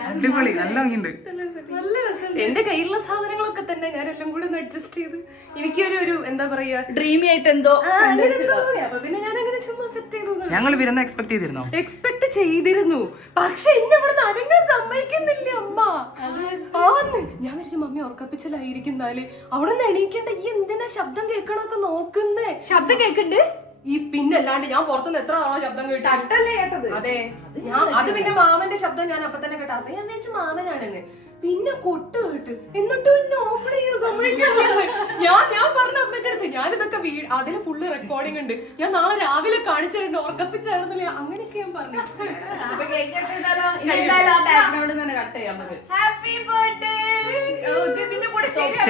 അടിപൊളി, നല്ല ഭംഗിയുണ്ട്. നല്ല രസമുണ്ട്. എന്റെ കയ്യിലുള്ള സാധനങ്ങളൊക്കെ തന്നെ ഞാൻ എല്ലാം കൂടെ ഒന്ന് അഡ്ജസ്റ്റ് ചെയ്ത് എനിക്കൊരു എന്താ പറയാ ഡ്രീമി ആയിട്ട് എന്തോ അപ്പൊ പിന്നെ ഞാൻ അങ്ങനെ ചുമ്മാ സെറ്റ് ചെയ്തു. ഞങ്ങൾ വരുന്ന എക്സ്പെക്ട് ചെയ്തിരുന്നോ? എക്സ്പെക്ട് ചെയ്തിരുന്നു, പക്ഷെ എന്നെ ഇവിടെ അനങ്ങാൻ സമ്മതിക്കുന്നില്ല അമ്മ. ആന്ന് ഞാൻ വിചാരിച്ചു മമ്മി ഉറക്കപ്പിച്ചലായിരിക്കുന്നാല് അവിടെ നിന്ന് എണീക്കേണ്ട ഈ എന്തിനാ ശബ്ദം കേൾക്കണൊക്കെ നോക്കുന്നേ. ശബ്ദം കേൾക്കുന്നുണ്ട് ഈ പിന്നല്ലാണ്ട് ഞാൻ പുറത്തുനിന്ന് എത്ര ആളോ ശബ്ദം കേട്ടത്. അതെ, ഞാൻ അത് പിന്നെ മാമന്റെ ശബ്ദം ഞാൻ അപ്പൊ തന്നെ കേട്ട ഞാൻ വിചാരിച്ചു മാമനാണെന്ന്. പിന്നെ കൊട്ട് കേട്ട് എന്നിട്ട് ഓപ്പൺ ചെയ്യാൻ സമ്മതിക്കില്ല. ഞാൻ പറഞ്ഞ അമ്മന്റെ അടുത്ത് ഞാനിതൊക്കെ അതില് ഫുള്ള് റെക്കോർഡിംഗ് ഉണ്ട്, ഞാൻ നാളെ രാവിലെ കാണിച്ചിട്ടുണ്ട് ഉറക്കപ്പിച്ചായിരുന്നില്ല, അങ്ങനെയൊക്കെ ഞാൻ പറഞ്ഞു.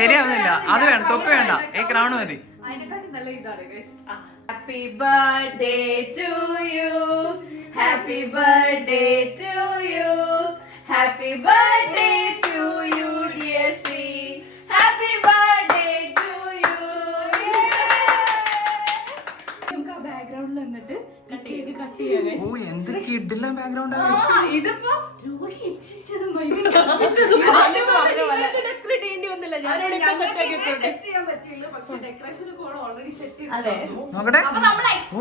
ശരിയാവുന്നില്ല, അത് വേണ്ട, തൊപ്പി വേണ്ട, ഈ ക്രൗൺ മതി. Happy birthday to you, happy birthday to you, happy birthday to you dear Shri, happy birthday to you. നമുക്ക് ആ ബാക്ക്ഗ്രൗണ്ടിൽ നിന്നിട്ട് കേക്ക് കട്ട് ചെയ്യാൻ. ഓ എന്ത് കിഡില്ല ബാക്ക്ഗ്രൗണ്ട്. ഇതിപ്പോ രോഗി ഇച്ഛിച്ചതും നോക്കട്ടെ. ഓ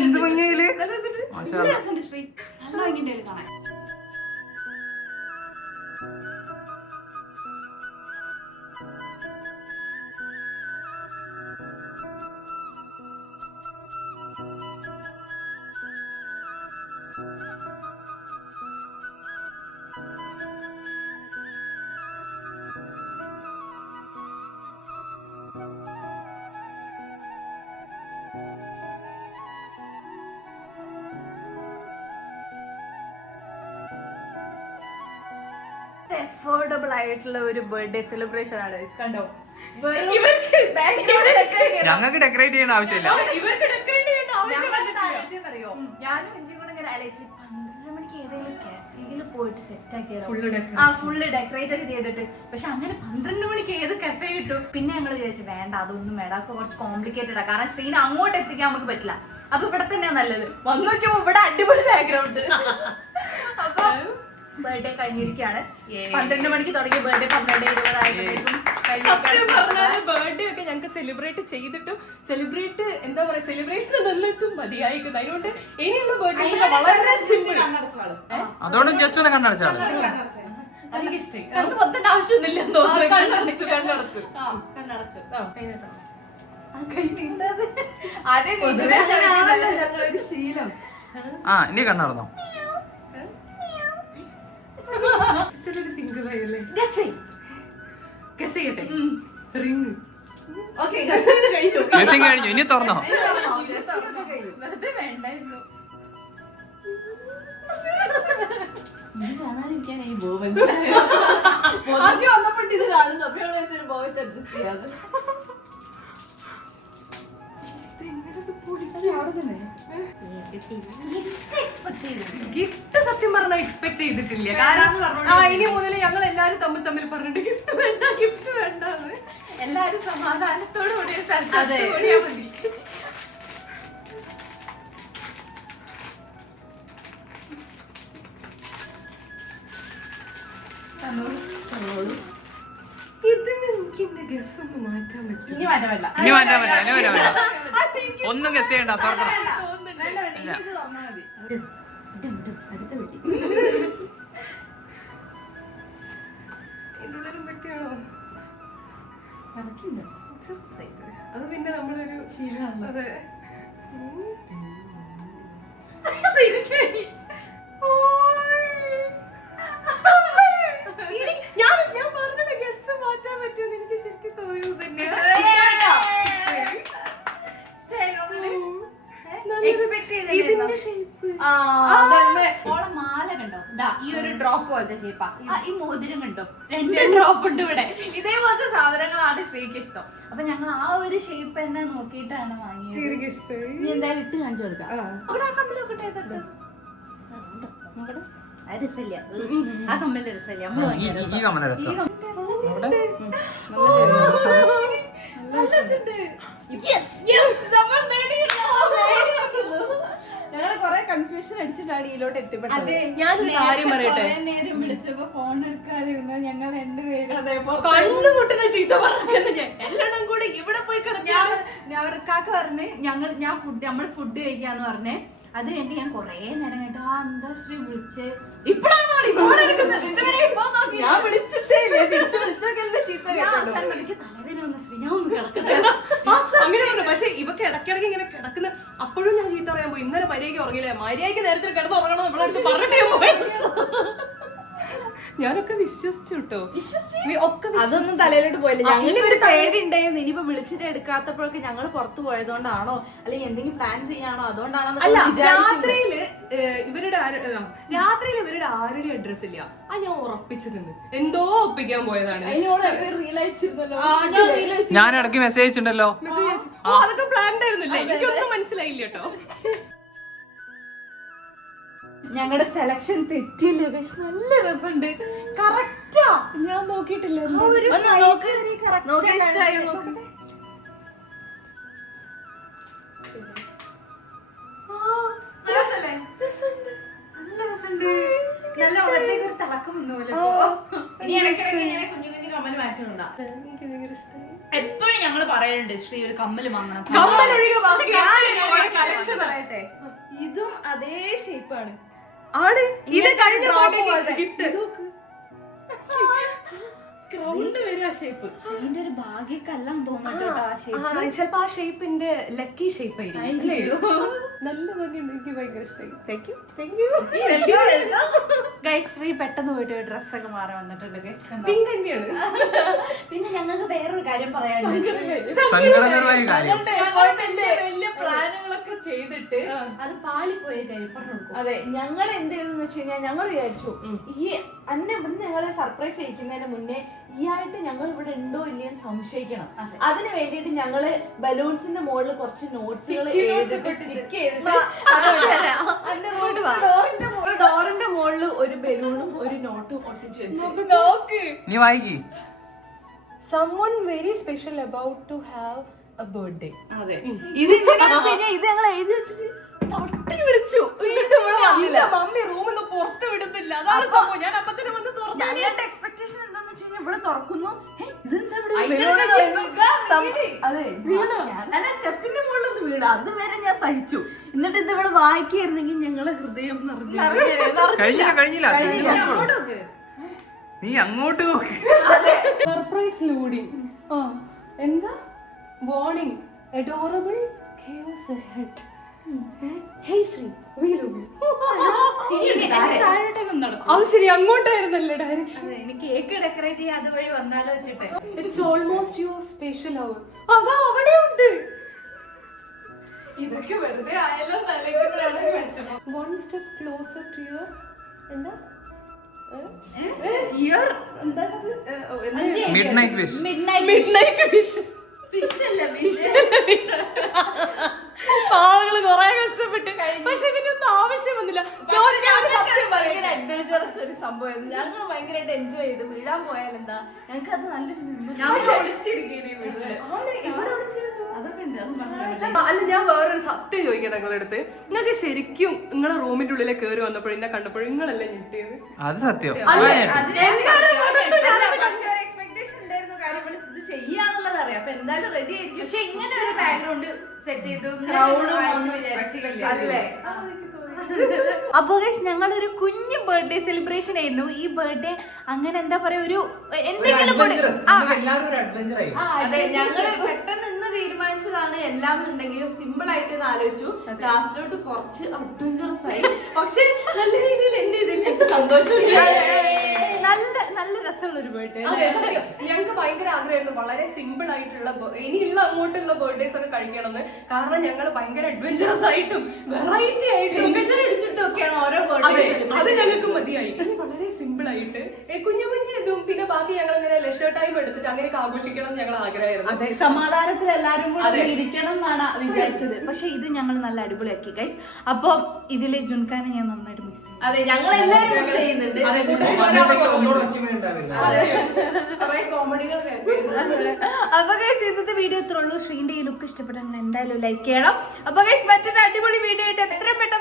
എന്ത് ഭംഗിയില്. അഫോർഡബിൾ ആയിട്ടുള്ള ഒരു ബർത്ത്ഡേ സെലിബ്രേഷൻ ആണ്. കണ്ടോ, ഞങ്ങൾക്ക് ഡെക്കറേറ്റ് ചെയ്യേണ്ട ആവശ്യമില്ല. അറിയോ, ഞാനും ഇഞ്ചിയും കൂടെ ഇങ്ങനെ അലയിച്ച് 12 മണിക്ക് ഏതെങ്കിലും കഫേയിൽ പോയിട്ട് സെറ്റ് ആക്കിയാലോ, ഫുള്ള് ഡെക്കറേറ്റ് ഒക്കെ ചെയ്തിട്ട്. പക്ഷെ അങ്ങനെ 12 മണിക്ക് ഏത് കഫേ കിട്ടും? പിന്നെ ഞങ്ങൾ വിചാരിച്ചു വേണ്ട, അതൊന്നും വേണ്ട, അതൊക്കെ കുറച്ച് കോംപ്ലിക്കേറ്റഡ് ആണ്, കാരണം ശ്രീനെ അങ്ങോട്ട് എത്തിക്കാൻ നമുക്ക് പറ്റില്ല. അപ്പൊ ഇവിടെ തന്നെയാ നല്ലത്. വന്നു നോക്കിയപ്പോ ഇവിടെ അടിപൊളി ബാക്ക്ഗ്രൗണ്ട്. അപ്പൊ ബർത്ത്ഡേ കഴിഞ്ഞിരിക്കുകയാണ്. 12 മണിക്ക് തുടങ്ങിയ ബർത്ത്ഡേ 12:20 ആയപ്പോഴേക്കും ബർത്ത്ഡേ ഒക്കെ ഞങ്ങൾക്ക് സെലിബ്രേറ്റ് ചെയ്തിട്ടും എന്താ പറയാ സെലിബ്രേഷൻ നല്ലിട്ടും മതിയായിരിക്കും. അതുകൊണ്ട് ഇനിയുള്ള ബർത്ത്ഡേസ് ഒക്കെ വളരെ സിമ്പിൾ. അതുകൊണ്ട് ജസ്റ്റ് ഒന്ന് കണ്ണടച്ചാണ്. മൊത്തം ആവശ്യമൊന്നുമില്ല. ശീലം. ആ ഇനി കണ്ണടന്നോ? കഴിഞ്ഞു, ഇനി തുറന്നോ? വെറുതെ വേണ്ടായിരുന്നു. ഇത് കാണുന്നു അഡ്ജസ്റ്റ് ചെയ്യാതെ ഗിഫ്റ്റ് സത്യം പറഞ്ഞാൽ എക്സ്പെക്ട് ചെയ്തിട്ടില്ല. കാരണം ഇനി മുതൽ ഞങ്ങൾ എല്ലാരും തമ്മിൽ പറഞ്ഞിട്ട് ഗിഫ്റ്റ് വേണ്ട എല്ലാരും സമാധാനത്തോടു കൂടി മതി. ഇതിന് എനിക്ക് എന്റെ ഗസ് ഒന്ന് മാറ്റാൻ പറ്റും. ഇനി മാറ്റാൻ പറ്റില്ല. ഇനി മാറ്റാൻ പറ്റില്ല. ഒന്നും ഗസ് ചെയ്യണ്ട, തുറക്കണം. അത് പിന്നെ നമ്മളൊരു ശീലമാണ്. അതെ, ഞാൻ പറഞ്ഞത് ഗസ് മാറ്റാൻ പറ്റുമെന്ന് എനിക്ക് ശരിക്കും തോന്നിയത് തന്നെയാണ്. മാല കണ്ടോ, ഈ ഒരു ഡ്രോപ്പ് പോലത്തെ ഷേപ്പാ. ഈ മോതിരം കണ്ടോ, 2 ഡ്രോപ്പ് ഉണ്ട് ഇവിടെ. ഇതേപോലത്തെ സാധനങ്ങളാണ് ശ്രീക്ക് ഇഷ്ടം. അപ്പൊ ഞങ്ങൾ ആ ഒരു ഷേപ്പ് തന്നെ നോക്കിയിട്ടാണ് വാങ്ങിയത്. നീ എന്തായാലും ഇട്ട് കാണിച്ചു കൊടുക്കാം. അവിടെ ആ കമ്മൽ നോക്കട്ടെ, അത് രസമില്ല. ആ കമ്മല് രസമില്ല. ഈ കമ്മല രസം. ഞങ്ങൾ കൊറേ കൺഫ്യൂഷൻ അടിച്ചിട്ടാണ് ഇതിലോട്ട് എത്തിപ്പെട്ടത്. അതെ, ഞാനൊരു കാര്യം പറയട്ടെ, നേരം വിളിച്ചപ്പോ ഫോൺ എടുക്കാതിരുന്ന ഞങ്ങൾ രണ്ടുപേരും കണ്ണുമുട്ടുന്ന ചീത്ത പറയുന്നത് ഞാൻ എല്ലാം കൂടി ഇവിടെ പോയി കിടന്നു. ഞാൻ കാക്ക പറഞ്ഞ് നമ്മൾ ഫുഡ് കഴിക്കാന്ന് പറഞ്ഞേ. അത് കഴിഞ്ഞിട്ട് ഞാൻ കൊറേ നേരം കേട്ടോ എന്താ ശ്രീ വിളിച്ച് ഇപ്പഴാണ് ഫോൺ എടുക്കുന്നത്. ഇതുവരെ phone നോക്കിയില്ല. ഞാൻ വിളിച്ചിട്ടേ ഇല്ല, തിരിച്ചു വിളിച്ചോക്കെ ചീത്ത കേട്ടോ. എനിക്ക് തലവേദന വന്ന ശ്രീ, ഞാൻ ഒന്ന് കിടക്കട്ടെ. അങ്ങനെ പറഞ്ഞു. പക്ഷെ ഇവക്ക് ഇടയ്ക്കിടയ്ക്ക് ഇങ്ങനെ കിടക്കുന്ന അപ്പോഴും ഞാൻ ചീത്ത പറയാൻ പോയി. ഇന്നലെ മര്യാദയ്ക്ക് ഉറങ്ങില്ല, മര്യാദയ്ക്ക് നേരത്തെ കിടന്ന് ഉറങ്ങണം നമ്മളെ പറഞ്ഞിട്ടേ പോയി. ഞാനൊക്കെ വിശ്വസിച്ചു കേട്ടോ, ഒക്കെ അതൊന്നും തലയിലോട്ട് പോയില്ല. ഞങ്ങൾക്ക് ഒരു പേടി ഉണ്ടായിരുന്നു. ഇനിയിപ്പോ വിളിച്ചിട്ട് എടുക്കാത്തപ്പോഴൊക്കെ ഞങ്ങൾ പുറത്തു പോയതുകൊണ്ടാണോ അല്ലെങ്കിൽ എന്തെങ്കിലും പ്ലാൻ ചെയ്യാണോ അതുകൊണ്ടാണോ അല്ല. രാത്രിയില് ഇവരുടെ ആരുടെ അഡ്രസ് ഇല്ല. ആ ഞാൻ ഉറപ്പിച്ചു നിന്ന് എന്തോ ഒപ്പിക്കാൻ പോയതാണ്. ഞാൻ ഇടയ്ക്ക് മെസ്സേജ് അയച്ചിട്ടുണ്ടല്ലോ. അതൊക്കെ പ്ലാൻ ആയിരുന്നില്ലേ? എനിക്കൊന്നും മനസ്സിലായില്ല കേട്ടോ. ഞങ്ങളുടെ സെലക്ഷൻ തെറ്റില്ല, നല്ല രസമുണ്ട്. കറക്റ്റാ. ഞാൻ നോക്കിയിട്ടില്ല. നല്ല രസമുണ്ട്. നല്ല ഒറ്റയ്ക്ക് ഒരു തിളക്കം വന്ന പോലെ. ഇനി ഇടയ്ക്കിടയ്ക്ക് ഇങ്ങനെ കുഞ്ഞു കുഞ്ഞു കമ്മല് മാറ്റുന്നുണ്ടാ. എപ്പോഴും ഞങ്ങള് പറയലുണ്ട് ശ്രീ ഒരു കമ്മല് വാങ്ങണം. പറയട്ടെ, ഇതും അതേ ഷേപ്പാണ്. ആണ് ഇത് കഴിഞ്ഞ ഗിഫ്റ്റ് ഷേപ്പ്. ഇതിന്റെ ഒരു ഭാഗ്യക്കല്ലാന്ന് തോന്നുന്നുണ്ട് കേട്ടോ ആ ഷേപ്പ്. ചിലപ്പോ ആ ഷേപ്പിന്റെ ലക്കി ഷേപ്പ് ആയിരിക്കും. നല്ല ഭംഗിയുണ്ട്, എനിക്ക് ഭയങ്കര ഇഷ്ടമായി. ഗൈസ് ശ്രീ പെട്ടെന്ന് പോയിട്ട് ഡ്രസ്സൊക്കെ മാറി വന്നിട്ടുണ്ട് ഗൈസ്. പിങ്ക് തന്നെയാണ്. പിന്നെ ഞങ്ങൾക്ക് വേറൊരു കാര്യം പറയാനുണ്ട്. സങ്കടകരമായ കാര്യം. വലിയ പ്ലാനുകളൊക്കെ ചെയ്തിട്ട് അത് പാളിപ്പോയി പറഞ്ഞു. അതെ, ഞങ്ങൾ എന്ത് ചെയ്തെന്ന് വെച്ച് കഴിഞ്ഞാൽ ഞങ്ങൾ വിചാരിച്ചു ഈ അന്നെ ഇവിടുന്ന് ഞങ്ങളെ സർപ്രൈസ് ചെയ്യിക്കുന്നതിന് മുന്നേ ഈ ആയിട്ട് ഞങ്ങൾ ഇവിടെ ഉണ്ടോ ഇല്ലയെന്ന് സംശയിക്കണം. അതിന് വേണ്ടിയിട്ട് ഞങ്ങള് ബലൂൺസിന്റെ മുകളിൽ കുറച്ച് നോട്ട്സുകൾ സ്റ്റിക്ക് ചെയ്തിട്ട് ഡോറിന്റെ മുകളിൽ ഒരു ബലൂണും ഒരു നോട്ടും ഒട്ടിച്ചു വെച്ചു. നീ വായിക്കി. Someone very special about to have a birthday. അതെ, ഇത് ഇത് ഞങ്ങൾ എഴുതി വെച്ചിട്ട് തട്ടി വിളിച്ചു. മമ്മി റൂമിൽ നിന്ന് പുറത്ത് വിടുന്നില്ല. അതാണ് സംഭവം. ഞാൻ അപ്പത്തിന് വന്ന് തുറന്നു. ഞങ്ങളുടെ എക്സ്പെക്ടേഷൻ എന്താന്ന് വെച്ച് കഴിഞ്ഞാൽ ഇവിടെ തുറക്കുന്നു, അല്ല സ്റ്റെപ്പിന്റെ മുകളിലൊന്ന് വീട്. അതുവരെ ഞാൻ സഹിച്ചു. എന്നിട്ട് ഇത് ഇവിടെ വായിക്കായിരുന്നെങ്കിൽ ഞങ്ങളെ ഹൃദയം കഴിഞ്ഞില്ല. നീ അങ്ങോട്ട് നോക്ക്. Surprise loading. എന്താ warning, adorable chaos ahead. Hey Sree, we love you. താഴോട്ടേക്കൊന്നും നടക്കും. അത് ശരി, അങ്ങോട്ടായിരുന്നല്ലേ ഡയറക്ഷൻ. എനിക്ക് കേക്ക് ഡെക്കറേറ്റ് ചെയ്യാൻ അതുവഴി വന്നാലോ വെച്ചിട്ട്. It's almost your special hour. അതാ അവിടെ ഉണ്ട്. ഇതൊക്കെ വെറുതെ ആയാലോ തലയ്ക്ക് വിഷമം. One step closer to your എന്താ Midnight wish. midnight wish. Fish അല്ല, ആളുകള് കൊറേ കഷ്ടപ്പെട്ട്, പക്ഷെ ഇതിനൊന്നും ആവശ്യം വന്നില്ല. അഡ്വഞ്ചറസ് ഒരു സംഭവം. ഞങ്ങൾ ഭയങ്കരമായിട്ട് എൻജോയ് ചെയ്തു. വീഴാൻ പോയാലെന്താ, ഞങ്ങൾക്ക് അത് നല്ലൊരു അതൊക്കെ ഉണ്ട്. അല്ല, ഞാൻ വേറൊരു സത്യം ചോദിക്കട്ടെ നിങ്ങളുടെ അടുത്ത്. നിങ്ങൾക്ക് ശരിക്കും നിങ്ങളെ റൂമിന്റെ ഉള്ളിലെ കയറി വന്നപ്പോഴും എന്നെ കണ്ടപ്പോഴും നിങ്ങളല്ലേ ഞെട്ടിയത്? അത് സത്യം. എക്സ്പെക്ടേഷൻ ഉണ്ടായിരുന്നു കാര്യം ഇത് ചെയ്യാന്നുള്ളത് അറിയാം. അപ്പൊ എന്തായാലും റെഡി ആയിരിക്കും. പക്ഷെ ഇങ്ങനെ ഒരു ബാക്ക്ഗ്രൗണ്ട് സെറ്റ് ചെയ്തു അല്ലേ? അപ്പൊ ഗൈസ് ഞങ്ങളൊരു കുഞ്ഞു ബർത്ത്ഡേ സെലിബ്രേഷൻ ആയിരുന്നു. ഈ ബർത്ത്ഡേ അങ്ങനെ എന്താ പറയാ ഒരു എന്തെങ്കിലും അതെ, ഞങ്ങള് പെട്ടെന്ന് ഇന്ന് തീരുമാനിച്ചതാണ് എല്ലാം ഉണ്ടെങ്കിലും സിമ്പിൾ ആയിട്ട് ഇത് ആലോചിച്ചു. ലാസ്റ്റിലോട്ട് കുറച്ച് അഡ്വഞ്ചറസ് ആയി. പക്ഷെ നല്ല രീതിയിൽ എന്റെ ഇതിൽ ഞങ്ങൾക്ക് സന്തോഷം. നല്ല രസമുള്ള ഒരു ബർത്ത്ഡേ. ഞങ്ങൾക്ക് ഭയങ്കര ആഗ്രഹമായിരുന്നു വളരെ സിമ്പിൾ ആയിട്ടുള്ള ഇനിയുള്ള അങ്ങോട്ടുള്ള ബർത്ത്ഡേസ് ഒക്കെ കഴിക്കണമെന്ന്. കാരണം ഞങ്ങൾ ഭയങ്കര അഡ്വഞ്ചറസ് ആയിട്ടും വെറൈറ്റി ആയിട്ടും അടിച്ചിട്ടും ഒക്കെയാണ് ഓരോ ബർത്ത്ഡേ. അത് ഞങ്ങൾക്ക് മതിയായി. വളരെ സിമ്പിൾ ആയിട്ട് കുഞ്ഞു കുഞ്ഞു ഇതും പിന്നെ ബാക്കി ഞങ്ങൾ ഇങ്ങനെ ലെഷർ ടൈം എടുത്തിട്ട് അങ്ങനെയൊക്കെ ആഘോഷിക്കണം എന്ന് ഞങ്ങൾ ആഗ്രഹമായിരുന്നു. അതെ, സമാധാനത്തിൽ എല്ലാരും കൂടെ ഇരിക്കണം എന്നാണ് വിചാരിച്ചത്. പക്ഷെ ഇത് ഞങ്ങൾ നല്ല അടിപൊളിയാക്കി ഗൈസ്. അപ്പൊ ഇതില് ജുൻഖാനെ ഞാൻ നന്നായിട്ട് മിസ് ചെയ്യും. അതെ, ഞങ്ങൾ എല്ലാവരും മിസ് ചെയ്യുന്നുണ്ട്. കുറെ കോമഡികൾ അപ്പൊ ഗൈസ് ഇന്നത്തെ വീഡിയോ ഇത്രേ ഉള്ളൂ. ശ്രീന്റെ ഈ ലുക്ക് ഇഷ്ടപ്പെട്ടാൽ എന്തായാലും ലൈക്ക് ചെയ്യണം. അപ്പൊ ഗൈസ് മറ്റൊരു അടിപൊളി വീഡിയോ ആയിട്ട് എത്രയും പെട്ടെന്ന്